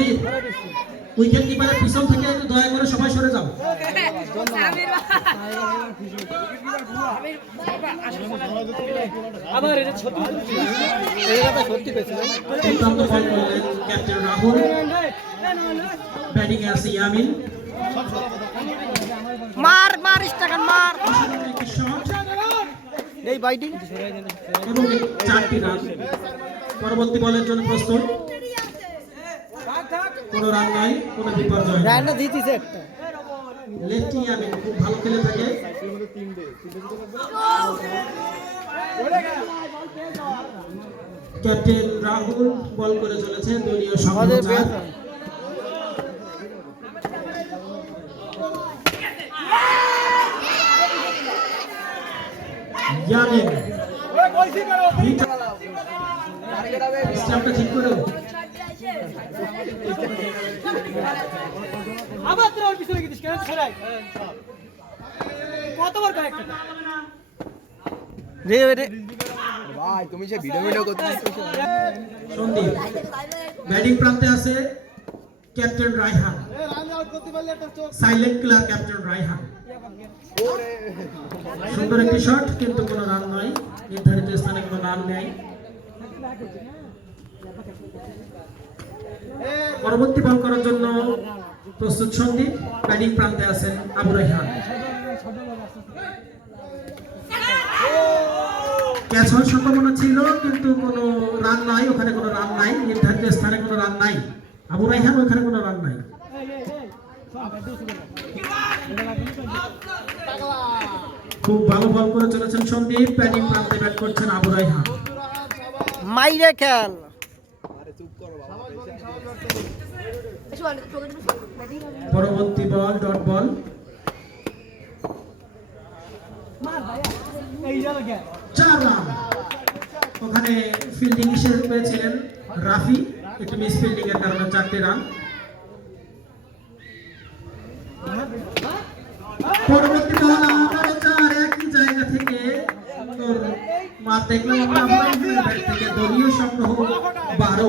Samir wicket কিপারের পিছন থেকে দয়া করে সবাই সরে যাও। আবার এটা সত্যি সত্যি পেয়েছিল দুর্দান্ত বল করলেন ক্যাপ্টেন রাহুল ব্যাটিং এ আছে ইয়ামিন। মার মার এই এবং চারটি রান পরবর্তী বলের জন্য প্রস্তুত। কোনো রান নাই কোনো বিপর্যয়। রায়না দিতেছে একটা লেফটি ইয়ামিন খুব ভালো খেলে থাকে ক্যাপ্টেন রাহুল বল করে চলেছে দলীয় হিট। স্ট্যাম্পটা ঠিক করে। আবার তোর ওর পিছনে গেছিস কেন ছড়াই কতবার কয়েকটা রে রে ভাই তুমি সে ভিডিও ভিডিও করতে সন্দীপ ব্যাটিং প্রান্তে আছে captain Raihan. Silent killer captain Raihan. সুন্দর একটি শট কিন্তু কোনো রান নয় নির্ধারিত স্থানে কোনো রান নেই। পরবর্তী বল করার জন্য প্রস্তুত সন্দীপ ব্যাটিং প্রান্তে আছেন আবু রায়হান ক্যাচ হওয়ার সম্ভাবনা ছিল, কিন্তু কোনো রান নাই, ওখানে কোনো রান নাই, নির্ধারিত স্থানে কোনো রান নাই। আবু রাইহান, ওখানে কোনো রান নাই। খুব ভালো বল করে চলেছেন সন্দীপ ব্যাটিং প্রান্তে ব্যাট করছেন আবু রাইহান। মাইরে খেল। পরবর্তী বল ডট বল চার রান। ওখানে ফিল্ডিং হিসেবে পেয়েছিলেন রাফি। মিস ফিল্ডিং এর কারণে চারটে রান। পরবর্তী বল আবারও চার, একই জায়গা থেকে মা দেখলাম আমরা থেকে দলীয় সংগ্রহ বারো।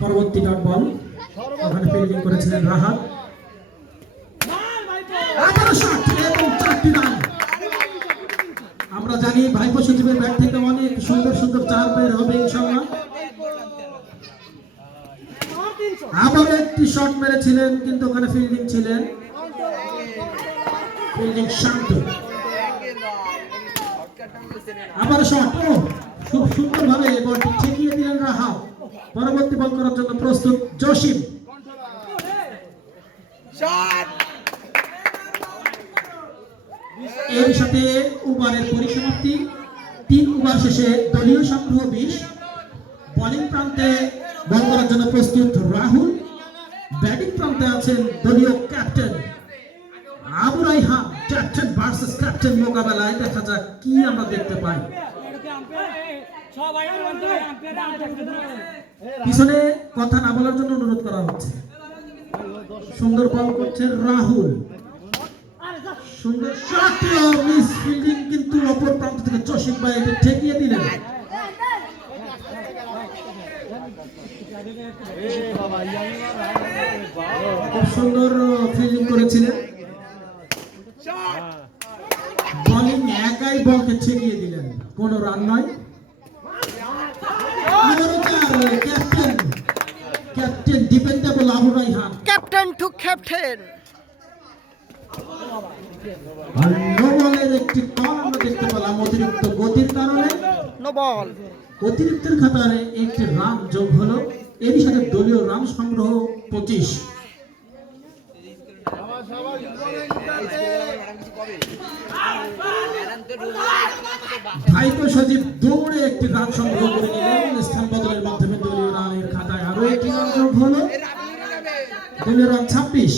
পরবর্তী ডট বল। ওখানে ফিল্ডিং করেছিলেন রাহাত আমরা জানি ভাইপো সচিবের ব্যাট থেকে অনেক সুন্দর সুন্দর চার বের হবে তিনশো আবারও একটি শট মেরেছিলেন, কিন্তু ওখানে ফিল্ডিং ছিলেন। ফিল্ডিং শান্ত। আবার শট খুব সুন্দরভাবে বলটি ঠেকিয়ে দিলেন রাহাত পরবর্তী বল করার জন্য প্রস্তুত জসিম। এর সাথে ওভারের পরিসমাপ্তি। তিন ওভার শেষে দলীয় সংগ্রহ বিশ। বোলিং প্রান্তে বল করার জন্য প্রস্তুত রাহুল। ব্যাটিং প্রান্তে আছেন দলীয় captain Abu Raihan captain versus captain মোকাবেলায় দেখা যাক কি আমরা দেখতে পাই। পিছনে কথা না বলার জন্য অনুরোধ করা হচ্ছে। সুন্দর বল করছে রাহুল। সুন্দর শট মিস ফিল্ডিং কিন্তু অপর প্রান্ত থেকে চশিক ভাই এটি ঠেকিয়ে দিলেন। খুব সুন্দর ফিল্ডিং করেছিলেন। বোলিং একাই বলকে ঠেকিয়ে দিলেন। কোনো রান নয় captain. Captain dependable Abu Raihan. Captain to captain. R no বলের একটি কল আমরা দেখতে পেলাম অতিরিক্ত গতির কারণে। অতিরিক্তের খাতারে একটি রান যোগ হলো। এরই সাথে দলীয় রান সংগ্রহ পঁচিশ। ভাইপো সজীব দৌড়ে একটি রান সংগ্রহ করে নিলেন। স্থান বদলের একটি রান যোগ হলো। দলীয় রান ছাব্বিশ।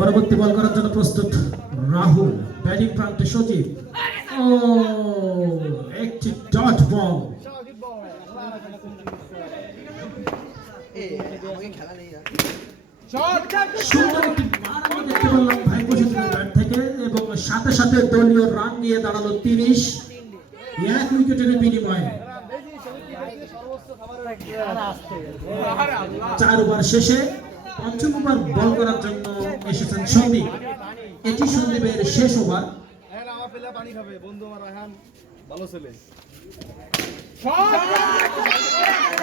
পরবর্তী বল করার জন্য প্রস্তুত রাহুল ব্যাটিং প্রান্তে সজীব। ও একটি ডট বল। খেলা নেই সুন্দর একটি মার দেখতে পেলাম ভাইপো ব্যাট থেকে এবং সাথে সাথে দলীয় রান নিয়ে দাঁড়াল তিরিশ এক উইকেটের বিনিময়ে চার ওভার শেষে পঞ্চম ওভার বল করার জন্য এসেছেন সন্দীপ এটি সন্দীপের শেষ ওভার এইসব প্লেয়ার কইছিল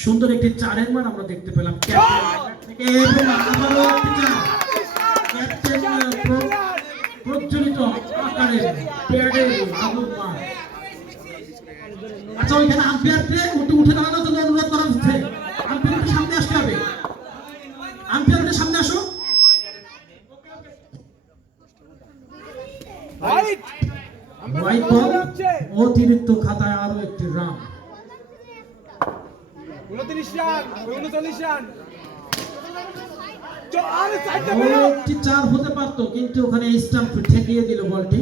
সুন্দর একটি চারের মান আমরা দেখতে পেলাম। প্রজ্বলিত আকারে প্যাডের আগুন আচ্ছা ওইখানে আম্পায়ারকে উঠে উঠে দাঁড়ানোর জন্য অনুরোধ করা হচ্ছে। আম্পায়ার একটু সামনে আসতে হবে। আম্পায়ার একটু সামনে আসো। হোয়াইট বল অতিরিক্ত খাতায় আরও একটি রান উনত্রিশ উনচল্লিশ একটি চার হতে পারতো কিন্তু ওখানে স্টাম্প ঠেকিয়ে দিল বলটি।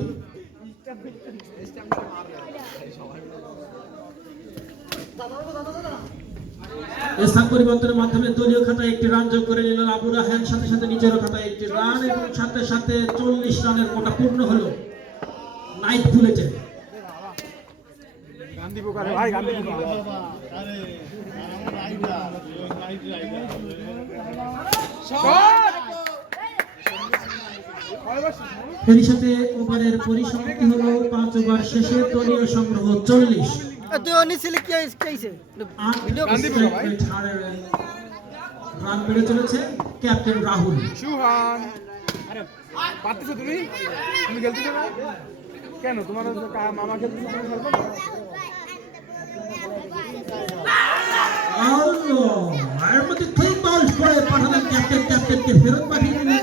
স্থান পরিবর্তনের মাধ্যমে দলীয় খাতায় একটি রান যোগ করে নিল আবু রাহান সাথে সাথে নিজের খাতায় একটি রান এবং সাথে সাথে চল্লিশ রানের কোটা পূর্ণ হলো। পোকারে ভাই গান্ধী সাথে ওভারের পরিসমাপ্তি হলো পাঁচ ওভার শেষে দলীয় সংগ্রহ চল্লিশ। রান বেড়ে চলেছে ক্যাপ্টেন রাহুল। সুহান। পারতেছো তুমি? তুমি খেলতেছো না? কেন? তোমার হচ্ছে কা- মামা খেলতেছো তুমি খেলবে না? আল্লাহ এর মধ্যে ঠিক বল করে পাঠালেন ক্যাপ্টেন ক্যাপ্টেনকে ফেরত পাঠিয়ে দিলেন।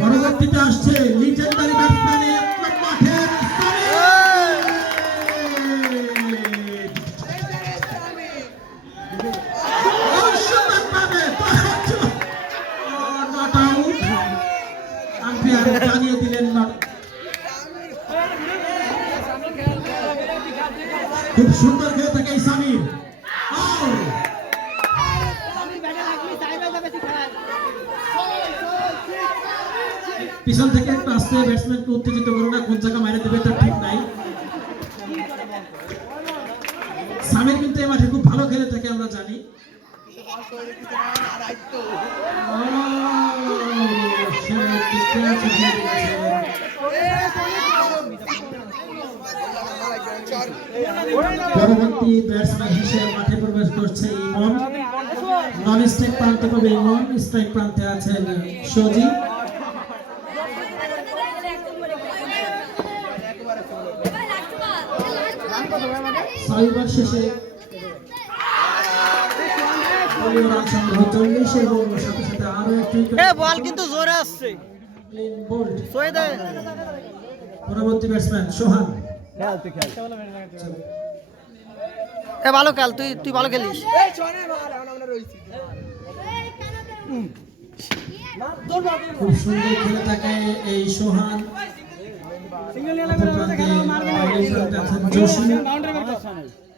পরবর্তীতে আসছে লিজেন্ডারি ব্যাটসম্যান একদম মাঠের জানিয়ে পরবর্তী ব্যাটসম্যান হিসেবে মাঠে প্রবেশ করছে ইমন। নন স্ট্রাইক প্রান্তে পাবে ইমন? স্ট্রাইক প্রান্তে আছেন সজি ওভার শেষে চল্লিশ এবং সাথে সাথে আরও একটি বল কিন্তু জোরে আসছে। ক্লিন বোল্ড সই পরবর্তী ব্যাটসম্যান সোহান। এ ভালো খেল তুই তুই ভালো খেলিস। এই ছনে মার আমরা রইছি খুব সুন্দর খেলে থাকে এই সোহান। সিঙ্গেল নিয়ে আছেন জসিম বাউন্ডারি করতেছ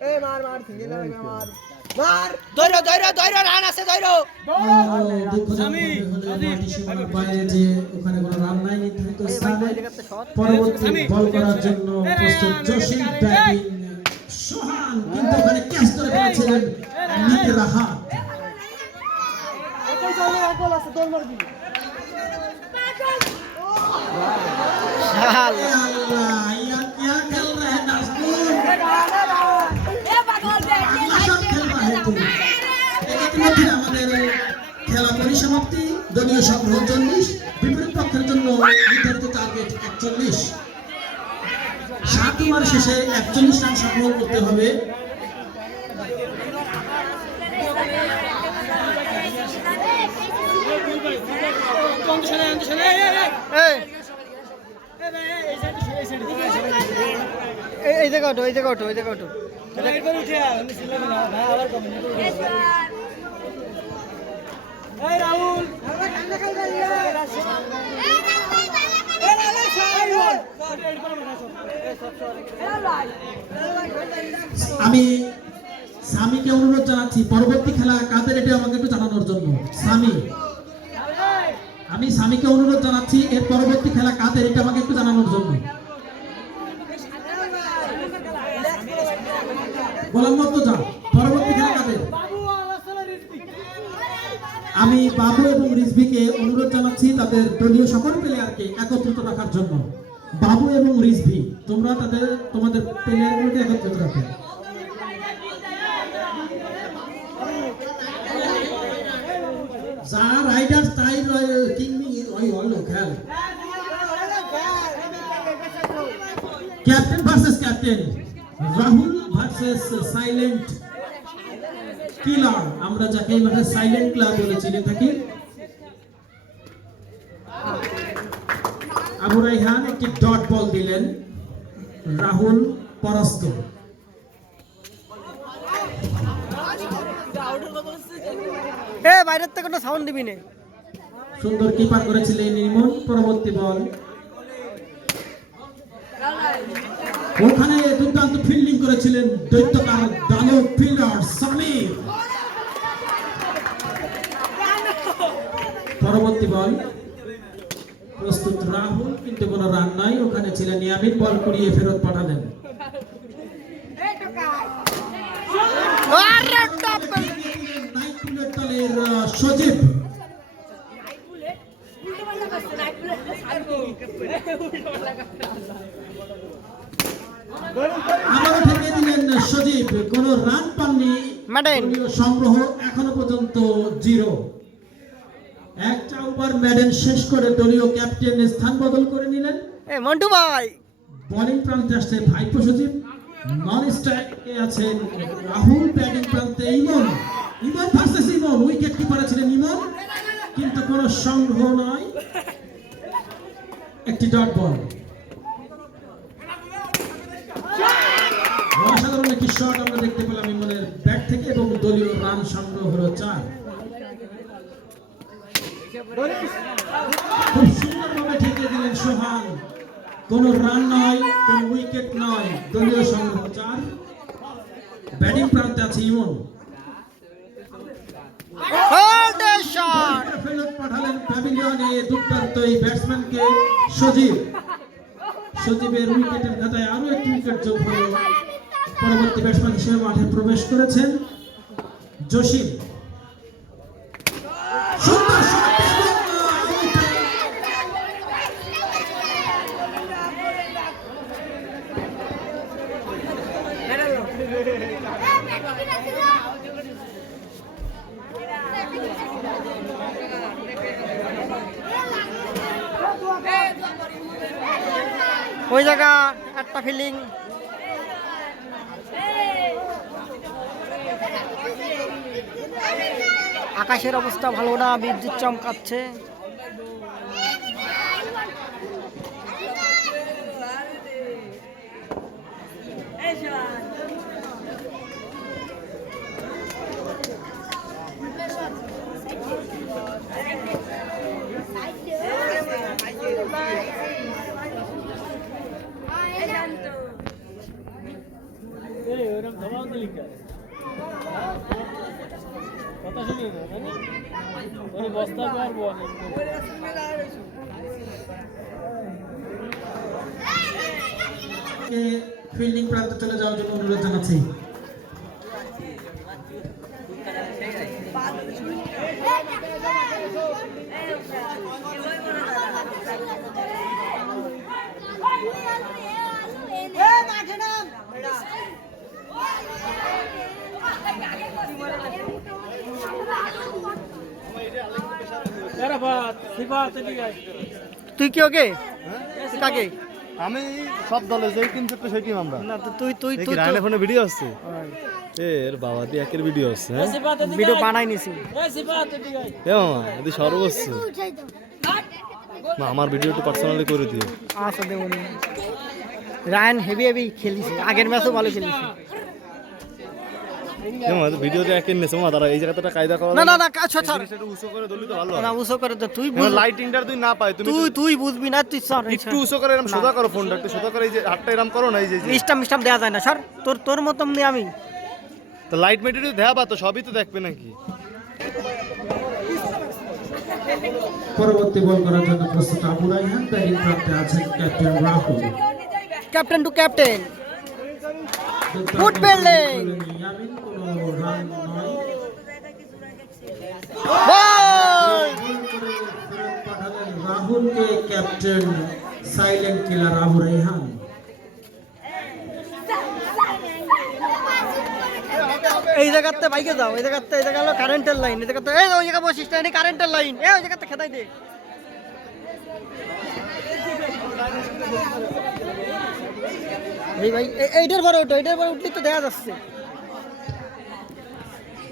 এই মার মার সিঙ্গেল লাগবে মার। মার। দৈর দৈর দৈর রান আছে হলে মাটি সীমানার বাইরে যে ওখানে কোনো রান নাই নির্ধারিত স্থানে পরবর্তী বল করার জন্য প্রস্তুত। জসিম ব্যাটিং। সোহান কিন্তু ওখানে ক্যাচ ধরে ফেলেছিলেন। নিতে রাহা শাল। তুম ইতিমধ্যে আমাদের খেলা পরিসমাপ্তি দলীয় সংগ্রহ চল্লিশ বিপরীত পক্ষের জন্য নির্ধারিত টার্গেট একচল্লিশ সাত ওভার শেষে একচল্লিশ রান সংগ্রহ করতে হবে এই এই- এই জায়গা ওঠো এই জায়গা ওঠো এই জায়গা ওঠো। আমি স্বামীকে অনুরোধ জানাচ্ছি পরবর্তী খেলা কাদের এটা আমাকে একটু জানানোর জন্য? স্বামী। আমি স্বামীকে অনুরোধ জানাচ্ছি এর পরবর্তী খেলা কাদের এটা আমাকে একটু জানানোর জন্য? গোলাম মর্তজা পরবর্তী আমি বাবু এবং রিজভিকে অনুরোধ জানাচ্ছি তাদের দলীয় সকল প্লেয়ারকে একত্রিত রাখার জন্য। বাবু এবং রিজভি, তোমরা তাদের, তোমাদের প্লেয়ারগুলোকে একত্রিত রাখো। যারা রাইডার তাই কিংমি ওই হলো খেল। Captain versus captain. Rahul versus silent killer আমরা যাকে এই মাঠে সাইলেন্ট ক্লাব বলে চিনে থাকি। আবু রাইহান একটি ডট বল দিলেন রাহুল পরাস্ত। এ বাইরের থেকে কোনো সাউন্ড দিবি না। সুন্দর কিপার করেছিলেন ইমন পরবর্তী বল ওখানে দুর্দান্ত করেছিলেন দৈত্যকার দানব ফিল্ডার সামির। পরবর্তী বল। প্রস্তুত রাহুল কিন্তু কোনো রান নাই। ওখানে ছিলেন নিয়ামিত বল কুড়িয়ে ফেরত পাঠালেন। সজীব আবারও ঠেকে দিলেন সজীব কোন রান পাননি। সংগ্রহ এখনও পর্যন্ত জিরো। একটা ওভার ম্যাডেন শেষ করে দলীয় ক্যাপ্টেন স্থান বদল করে নিলেন। এ মন্টু ভাই। বোলিং প্রান্তে আসছে ভাইপো সজীব নন স্ট্রাইকে আছেন রাহুল ব্যাটিং প্রান্তে ইমন। ইমন ভার্সেস ইমন উইকেট কিপারে ছিলেন ইমন। কিন্তু কোনো সংগ্রহ নয়। একটি ডট বল অসাধারণ একটি শট আমরা দেখতে পেলাম ইমনের ব্যাট থেকে এবং দলীয় রান সংগ্রহ হলো চার। খুব সুন্দরভাবে ঠেকে দিলেন সোহান। কোন রান নয় কোন উইকেট নয় দলীয় সংগ্রহ চার। ব্যাটিং প্রান্তে আছে ইমন। পাঠালেন প্যাভিলিয়নে দুর্দান্ত এই ব্যাটসম্যানকে সজীব। সজীবের উইকেটের খাতায় আরও একটি উইকেট যোগ হলো। পরবর্তী ব্যাটসম্যান হিসেবে মাঠে প্রবেশ করেছেন জসিম। ওই জায়গা একটা ফিলিং আকাশের অবস্থা ভালো না বিদ্যুৎ চমকাচ্ছে। ফিল্ডিং প্রান্তে চলে যাওয়ার জন্য অনুরোধ জানাচ্ছি। তুই কি ওকে? কাকে? আমি সব দলে যেই টিম থাকবে সেই টিম আমরা। না তো তুই তুই তুই রায়না ফোনে ভিডিও আসছে? এর বাবা দিয়ে একের ভিডিও আসছে হ্যাঁ? ভিডিও বানাই নিছি। এ মামা এদি সর্বোচ্চ আমার ভিডিও একটু পার্সোনালি করে দিও। আচ্ছা রায়ন হেভি হেভি খেলিছে। আগের ম্যাচও ভালো খেলিছে। ভিডিওতে একের নেছে মামা তারা এই জায়গাটা কায়দা করা না না না আচ্ছা ছাড়। করে তো ভালো না উসো করে তো তুই বুঝ- লাইটিংটা তুই না পাই তুমি তুই তুই বুঝবি না তুই একটু করে এরকম সোজা করো ফোনটা একটু সোজা করে এই যে হাতটা এরকম করো না এই যে যায় না তোর তোর মতন আমি। তো লাইট মেটেরিয়াল দেয়া বা তো সবই তো দেখবে নাকি? পরবর্তী বল করার জন্য প্রস্তুত আবু রাইহান ব্যাটিং প্রান্তে আছেন captain Rahul. Captain to captain Good fielding! রাহুলকে captain silent killer Abu Raihan এই জায়গাতে বাইকে যাও, এই জায়গাতে, এই জায়গা হলো কারেন্টের লাইন এই জায়গাতে এই ওই জায়গা বসিস না কারেন্টের লাইন এই ওই জায়গাতে খেদাই দে। এই ভাই, এই- এইটার পরে ওঠো এইটার পরে উঠলেই তো দেখা যাচ্ছে।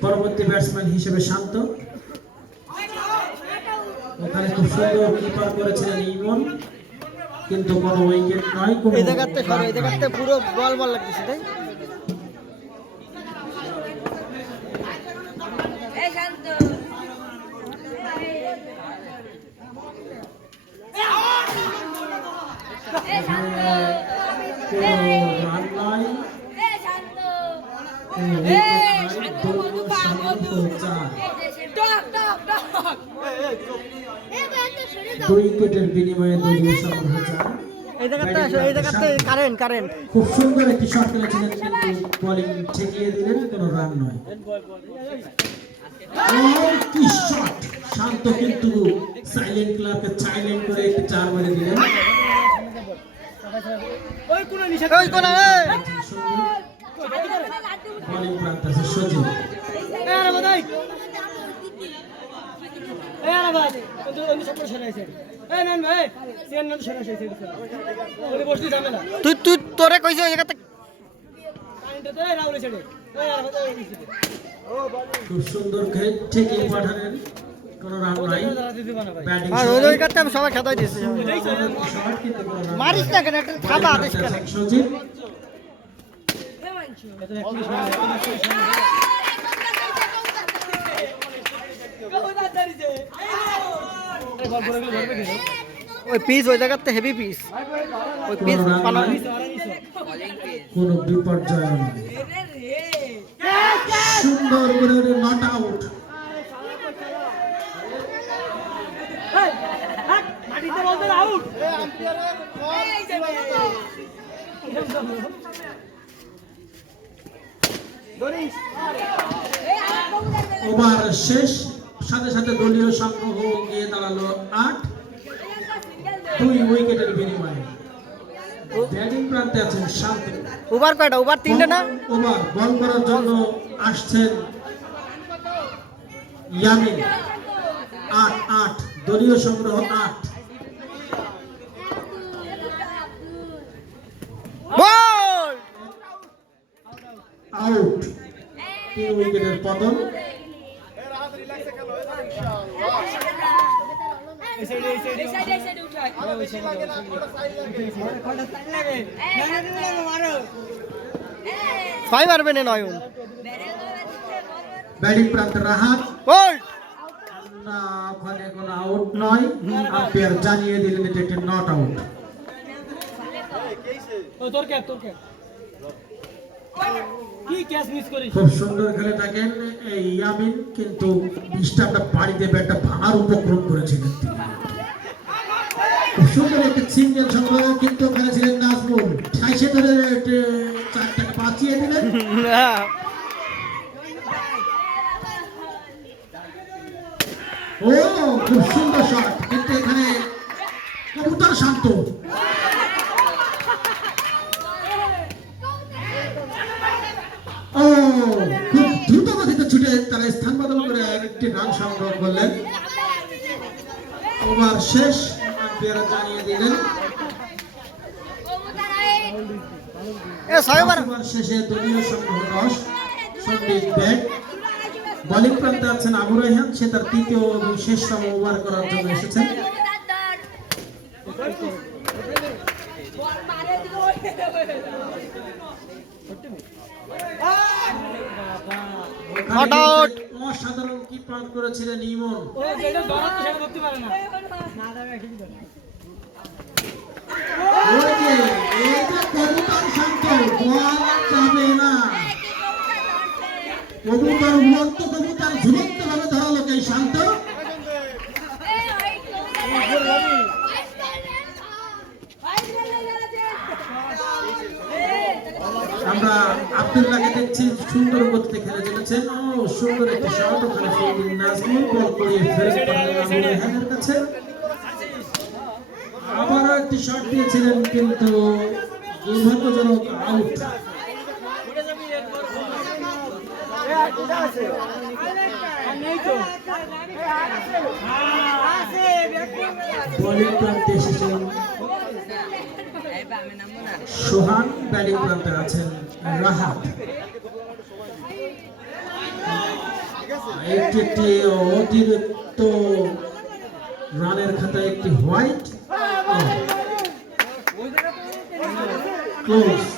পরবর্তী ব্যাটসম্যান হিসেবে শান্ত। ওখানে খুব সুন্দর কিপার করেছিলেন ইমন কিন্তু কোনো উইকেট নয় কোনো এই জায়গাতে সরো এই জায়গাতে পুরো বল বল লাগতেছে তাই? রান নয় চার দুই বিনিময়ে এই জায়গাতে আসো এই জায়গাতে কারেন্ট কারেন্ট খুব সুন্দর একটি শান্ত কিন্তু সাইলেন্ট ক্লাবকে সাইলেন্ট করে একটি চার সজীব তুই তুই তোরে কইছে ওই জায়গাতে খুব সুন্দর খেলে ঠেকিয়ে পাঠালেন। কোনো রান নাই। আর ওই জায়গাতে আমি সবাই খেদাই দিয়েছি। মারিস না কেন? একটা থাবা আদেশ কেন? সজীব ওই পিস ওই জায়গাতে হেভি পিস ওই পিস কোনো বিপর্যয় সুন্দর করে নট আউট ওভার শেষ সাথে সাথে দলীয় সংগ্রহ গিয়ে দাঁড়াল আট। দুই উইকেটের বিনিময়ে। ব্যাটিং প্রান্তে আছেন শান্ত। ওভার কয়টা? ওভার তিনটে না? ওভার বল করার জন্য আসছেন ইয়ামিন। আট আট দলীয় সংগ্রহ আট। আউট। তিন উইকেটের পতন। ছয় মারবে না নয়ন ব্যাটিং প্রান্তে রাহাত বল না ওখানে কোনো আউট নয় আম্পায়ার জানিয়ে দিলেন এটি একটি নট আউট খুব সুন্দর খেলে থাকেন এই ইয়ামিন কিন্তু স্টাম্পটা বাড়িতে ব্যাটটা ভাঙার উপক্রম করেছিলেন তিনি। খুব সুন্দর একটি সিঙ্গেল সংগ্রহ কিন্তু ওখানে ছিলেন নাজমুল ঠাইসে ধরে চারটাকে বাঁচিয়ে দিলেন। ও খুব সুন্দর শট কিন্তু এখানে কবুতর শান্ত ও খুব দ্রুত গতিতে ছুটে তারা স্থান বদল করে আরেকটি রান সংগ্রহ করলেন। ওভার শেষ আম্পায়ার জানিয়ে দিলেন। শেষে দলীয় সংগ্রহ দশ সন্দীপ ব্যাট বোলিং প্রান্তে আছেন আবু সে তার তৃতীয় এবং শেষতম ওভার করার জন্য এসেছেন। Not আউট অসাধারণ কি পান করেছিলেন ইমন? ওই যে, বোলিং প্রান্তে এসেছেন। সোহান ব্যাটিং প্রান্তে আছেন রাহাত। একটি একটি অতিরিক্ত রানের খাতায় একটি হোয়াইট। ক্লোজ।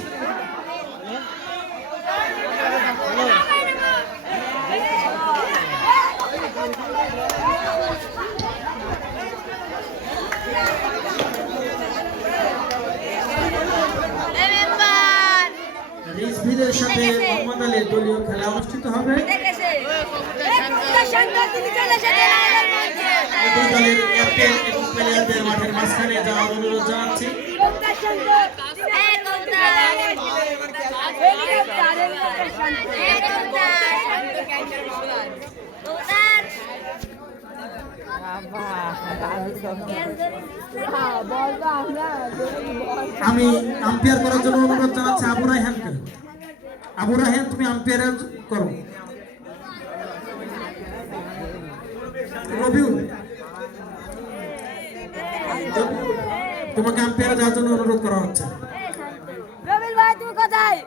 রিজভিদের সাথে মোহাম্মদ আলীর দলীয় খেলা অনুষ্ঠিত হবে। আমি আম্পায়ার করার জন্য অনুরোধ জানাচ্ছি আবু রায়হানকে। আবু রাহেন তুমি আম্পায়ার করো। রবিউল তোমাকে আম্পায়ার যাওয়ার জন্য অনুরোধ করা হচ্ছে। রবিউল ভাই, তুমি কোথায়?